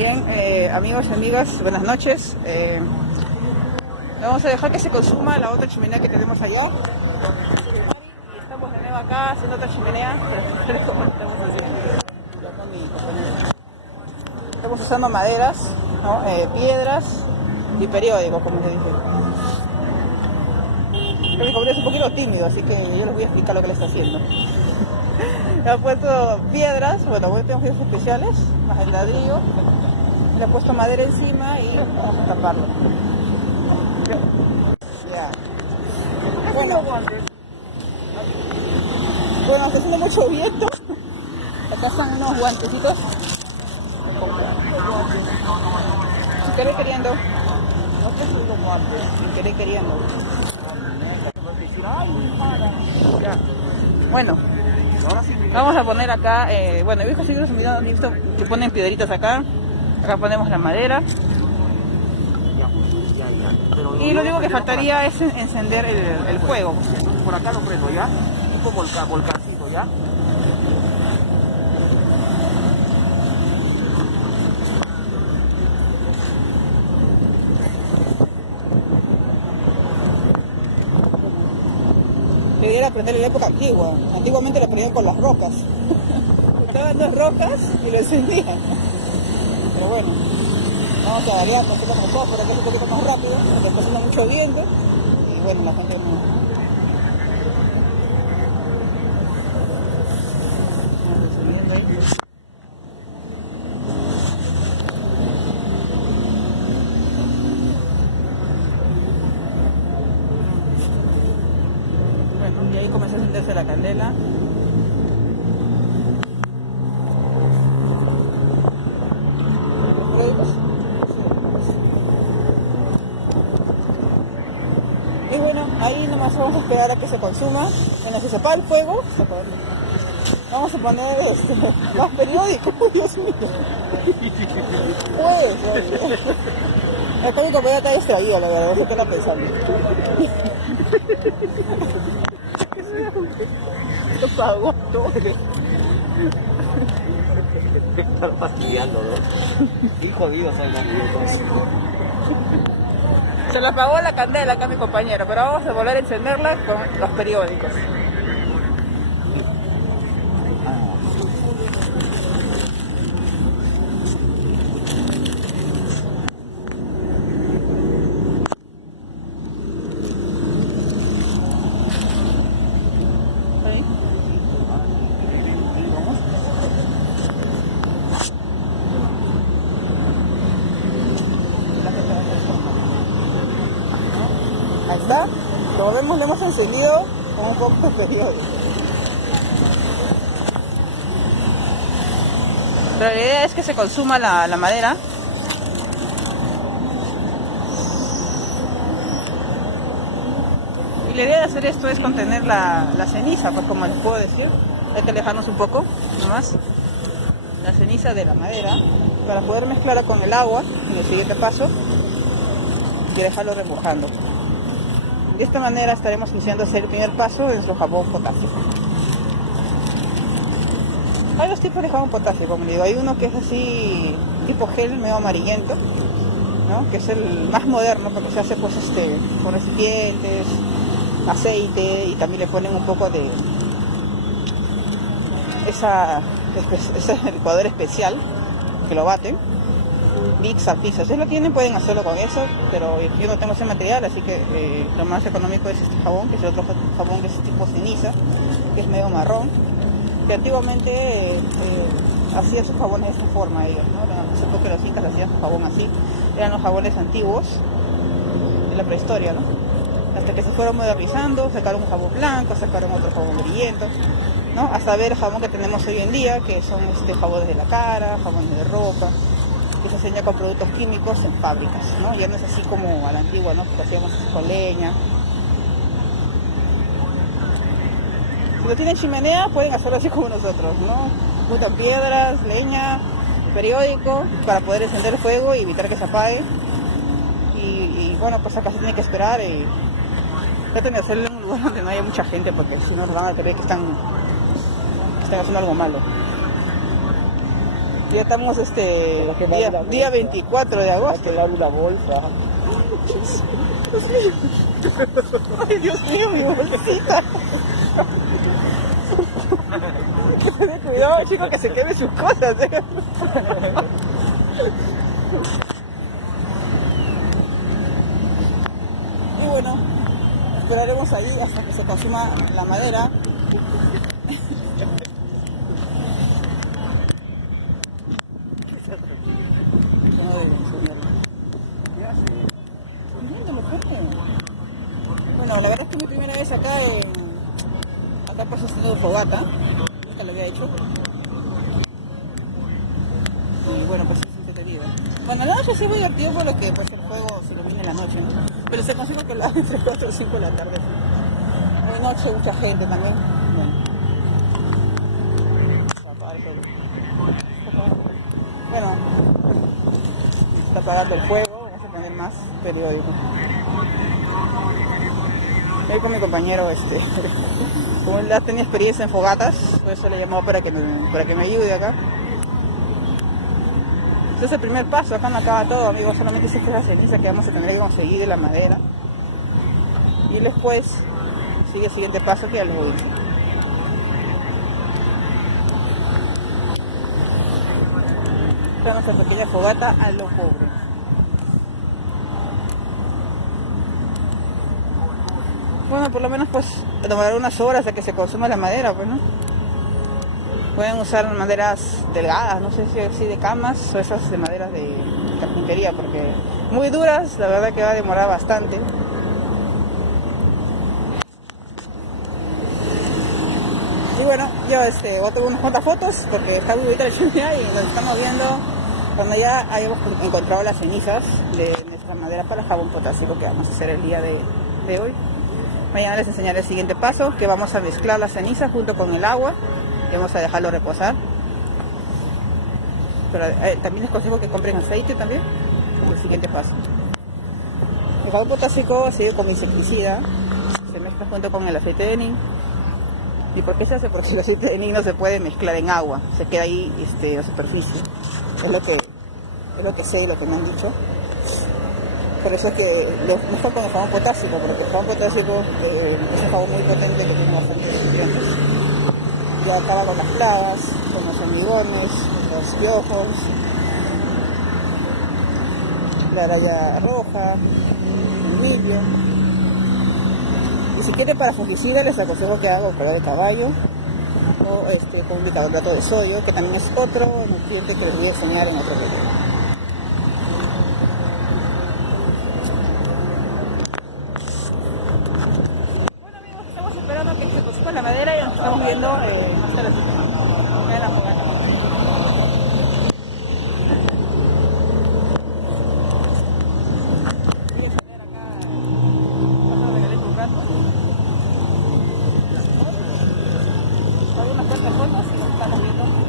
Bien, amigos y amigas, buenas noches. Vamos a dejar que se consuma la otra chimenea que tenemos allá. Y estamos de nuevo acá haciendo otra chimenea. Estamos usando maderas, ¿no? Piedras y periódicos, como se dice. Mi comunidad es un poquito tímido, así que yo les voy a explicar lo que le está haciendo. Le ha puesto piedras, bueno, hoy tengo piedras especiales, más el ladrillo. Le ha puesto madera encima y vamos a taparlo. Ya. Bueno, está haciendo mucho viento. Acá están unos guantecitos. Si querés queriendo. Si querés queriendo. Ya. Bueno, vamos a poner acá, bueno, he visto que ponen piedritas acá. Acá ponemos la madera. Y lo único que faltaría es encender el fuego. Por acá lo prendo, ¿ya? Tipo volcancito, ¿ya? La idea era prender en la época antigua. Antiguamente la prendían con las rocas. Estaban dos rocas y lo encendían. Pero bueno, vamos a variar, hacerlo con todo, para que es un poquito más rápido, porque está haciendo mucho viento. Y bueno, la gente no. Bueno, y ahí comenzó a encenderse la candela. Y bueno, ahí nomás vamos a esperar a que se consuma. Bueno, si se apaga el fuego, vamos a poner más periódicos, Dios mío. Pues, acá mi compañera está distraída, la verdad, se está pensando. Esto apagó todo. Están fastidiando, ¿no? Qué jodidos son los amigos. Se le apagó la candela acá a mi compañero, pero vamos a volver a encenderla con los periódicos. ¿Ahí? Ahí está, como vemos lo hemos encendido con un poco de periódico. Pero la idea es que se consuma la madera. Y la idea de hacer esto es contener la ceniza, pues como les puedo decir. Hay que alejarnos un poco, nomás. La ceniza de la madera, para poder mezclarla con el agua en el siguiente paso y dejarlo remojando. De esta manera estaremos iniciando a hacer el primer paso de nuestro jabón potasio. Hay dos tipos de jabón potasio, como digo. Hay uno que es así, tipo gel, medio amarillento, ¿no? Que es el más moderno, porque se hace pues con recipientes, aceite, y también le ponen un poco de ese licuador especial, que lo baten. Vicks, Alpiza, si lo tienen pueden hacerlo con eso, pero yo no tengo ese material, así que lo más económico es este jabón, que es el otro jabón que es tipo ceniza, que es medio marrón, que antiguamente hacían sus jabones de esta forma ellos, ¿no? Hace poco los incas hacían su jabón así, eran los jabones antiguos de la prehistoria, ¿no? Hasta que se fueron modernizando, sacaron un jabón blanco, sacaron otro jabón brillento, ¿no? Hasta ver el jabón que tenemos hoy en día, que son jabones de la cara, jabones de ropa, que se hacen ya con productos químicos en fábricas, ¿no? Ya no es así como a la antigua, ¿no? Que hacíamos con leña. Si no tienen chimenea, pueden hacerlo así como nosotros, ¿no? Juntan piedras, leña, periódico, para poder encender el fuego y evitar que se apague. Y bueno, pues acá se tiene que esperar y traten de hacerlo en un lugar donde no haya mucha gente, porque si no nos van a creer que están haciendo algo malo. Ya estamos que me abre la día bolsa. 24 de Hay agosto. que darle la bolsa. Ay, Dios mío, mi bolsita. Cuidado, chico, que se queme sus cosas. Y bueno, esperaremos ahí hasta que se consuma la madera. Bueno, la verdad es que es mi primera vez acá acá pues haciendo fogata, nunca lo había hecho. Y bueno, pues es entretenido. Bueno, la noche sí es muy divertido por lo que pues el juego se ilumina en la noche, ¿no? Pero se consigo que lo haga entre 4 o 5 de la tarde. De noche mucha gente también. Bueno, está apagando el fuego, vamos a poner más periódico. Voy con mi compañero, como él ya tenía experiencia en fogatas, por eso le llamó para que me ayude acá. Este es el primer paso, acá no acaba todo, amigos, solamente se queda la ceniza que vamos a tener que conseguir de la madera. Y después sigue el siguiente paso que es el budín. Esta es nuestra pequeña fogata a lo pobre. Bueno, por lo menos pues tomará unas horas hasta que se consuma la madera, pues, ¿no? Pueden usar maderas delgadas, no sé si así de camas o esas de maderas de carpintería, porque muy duras, la verdad que va a demorar bastante. Y bueno, yo voy a tomar unas cuantas fotos porque está muy bonita la lluvia y nos estamos viendo cuando ya hayamos encontrado las cenizas de nuestra madera para jabón potásico que vamos a hacer el día de hoy. Mañana les enseñaré el siguiente paso, que vamos a mezclar las cenizas junto con el agua y vamos a dejarlo reposar. Pero también les aconsejo que compren aceite también, el siguiente paso. El jabón potásico sigue como insecticida, se mezcla junto con el aceite de neem. ¿Y por qué se hace? Porque el aceite de neem no se puede mezclar en agua, se queda ahí a superficie. Es lo que sé, lo que me han dicho. Por eso es que lo mejor con el jabón potásico, porque el jabón potásico es un jabón muy potente que tiene bastantes nutrientes. Ya acaba con las plagas, con los hormigones, los piojos, la araya roja, el milio. Y si quieren para fungicida les aconsejo que hagan color de caballo o con bicarbonato de sodio, que también es otro nutriente que les voy a enseñar en otro video. Que se consuma la madera y nos estamos viendo hasta la siguiente. En la fogata. Voy a poner acá, vamos a regalar un rato. Algunas cuantas fotos y nos estamos viendo.